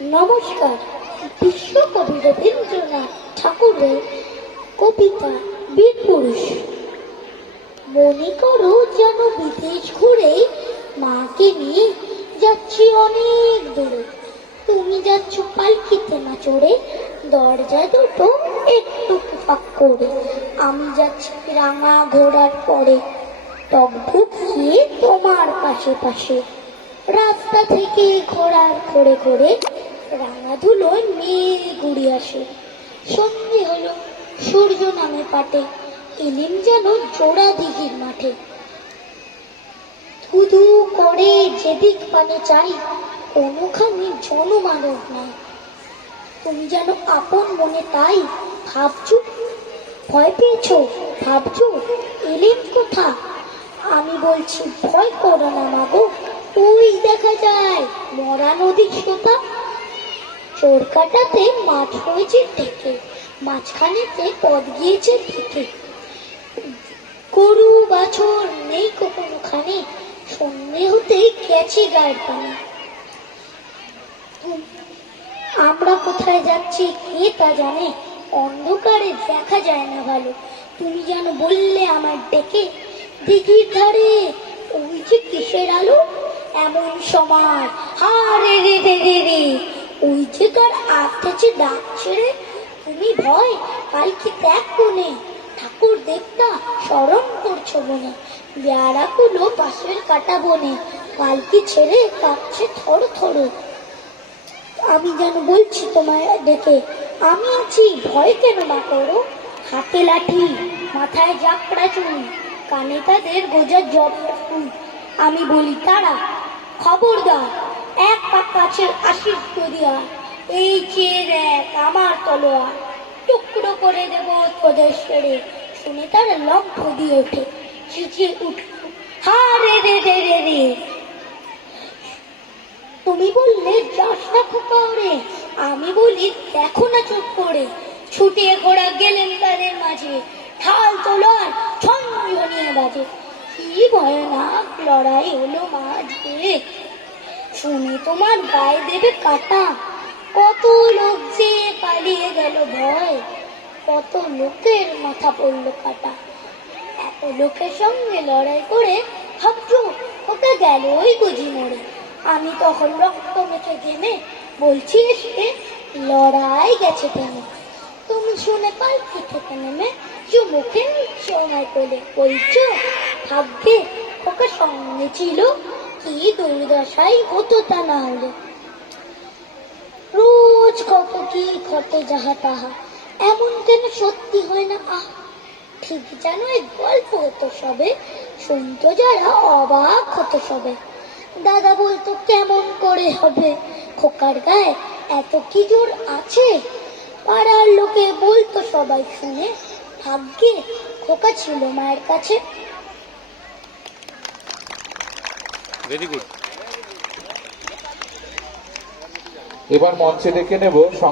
নমস্কার। বিশ্বকবি রবীন্দ্রনাথ ঠাকুরের কবিতা বীরপুরুষ। মনে করো যেন বিদেশ ঘুরে মাকে নিয়ে যাচ্ছি অনেক দূরে। তুমি যাচ্ছ পালকিতে না চড়ে, দরজা দুটো একটু ফাঁক করে। আমি যাচ্ছি রাঙা ঘোড়ার পরে, টকবুক গিয়ে তোমার পাশে পাশে। রাস্তা থেকে ঘোড়ার খড়ে খড়ে রাঙা ধুলোয় মেঘ ঘুরে আসে। সন্ধে হলো, সূর্য নামে পাটে, এলেম যেন জোড়া দিঘির মাঠে। ধুধু করে যেদিক পানে চাই, কোনোখানে জনমানব নাই। তুমি যেন আপন মনে তাই ভাবছো, ভয় পেয়েছো, ভাবছো এলেম কোথা। আমি বলছি ভয় করো না মাগো, ওই দেখা যায় মরা নদীর সোতা। চোর কাটাতে মাছ হয়েছে ঢেকে, মাঝখানেতে পথ গিয়েছে থেকে। গরু বাছর নেই কোনোখানে, সন্ধে হতে গেছে গায়ের পানে। আমরা কোথায় যাচ্ছি কে তা জানে, অন্ধকারে দেখা যায় না ভালো। তুমি যেন বললে আমার ডেকে, দিঘির ধারে ওই যে কিসের আলো। এমন সময় হা রে রে রে রে রে, ওই যে কার আসতেছে ডাক ছেড়ে। তুমি ভয় পালকি ত্যাগ কোণে, ঠাকুর দেবতা স্মরণ করছো বনে। বেড়াগুলো পাশের কাটা বনে, পালকি ছেড়ে কাঁপছে থর থর। আমি যেন বলছি তোমায় ডেকে, আমি আছি ভয় কেন না করো। হাতে লাঠি, মাথায় জাকড়া চুল, কানে তাদের গোজার জব ফুল। আমি বলি তারা খবরদার, এক পা কাছে আসিস করিয়া, এই চেয়ে দেখ আমার তলোয়ার, টুকরো করে দেব তোদের সেরে। শুনে তারা লম্ফ দিয়ে ওঠে, চেঁচিয়ে উঠল হা রে রে রে রে রে। তুমি বললে যাস না খোকা ওরে, আমি বলি দেখো না চুপ করে। ছুটিয়ে ঘোড়া গেলেন তাদের মাঝে, ঢাল তোলার ঝনঝনিয়ে বাজে। কি ভয়ানক লড়াই হলো মাঝে, শুনে তোমার গায়ে দেবে কাটা। কত লোক যে পালিয়ে গেল ভয়, কত লোকের মাথা পড়লো কাটা। এত লোকের সঙ্গে লড়াই করে ভাবছো ওটা গেল ওই বুঝি মরে। আমি তখন রক্ত মেখে ঘেমে বলছি এসে লড়াই গেছে থেমে। তুমি শুনে পালকি থেকে নেমে চুমুকে নিচ্ছ আমায় কোলে, বলছো ভাগ্যে ওকে সঙ্গে ছিল, কি দুর্দশাই হতো তা না হলে। রোজ কত কি ঘটে যাহা তাহা, এমন কেন সত্যি হয় না আহ। ঠিক যেন এক গল্প হতো সবে, শুনতো যারা অবাক হতো সবে। দাদা বলতো কেমন করে হবে, খোকার গায়ে এত কি জোর আছে। পাড়ার লোকে বলতো সবাই শুনে, ভাগ্যে খোকা ছিল মায়ের কাছে। Very good. এবার মঞ্চে ডেকে নেব